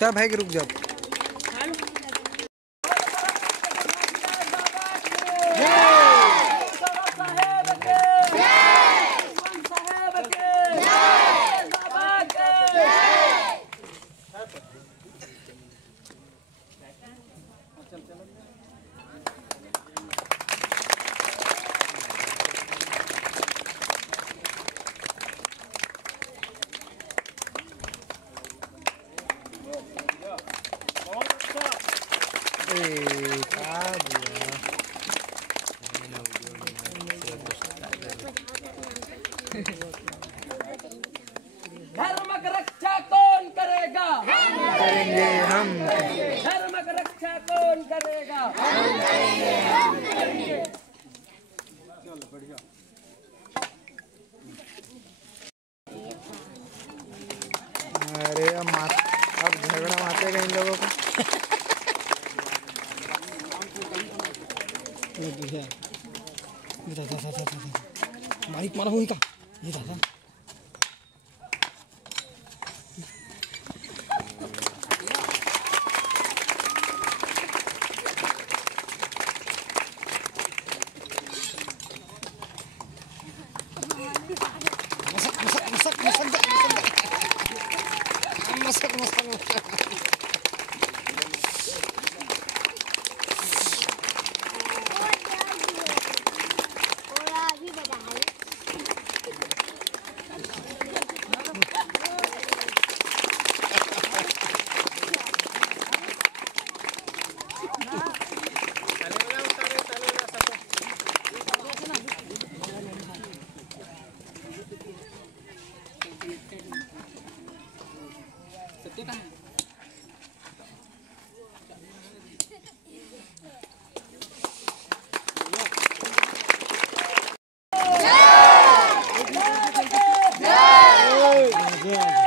अच्छा भाई रुक जाओ। धर्म की रक्षा कौन करेगा? करेंगे हम। धर्म की रक्षा कौन करेगा? हम करेंगे। चलो बढ़िया। अरे अब झगड़ा मातेगा इन लोगों को। माइक मारा हुई का ये दादा जय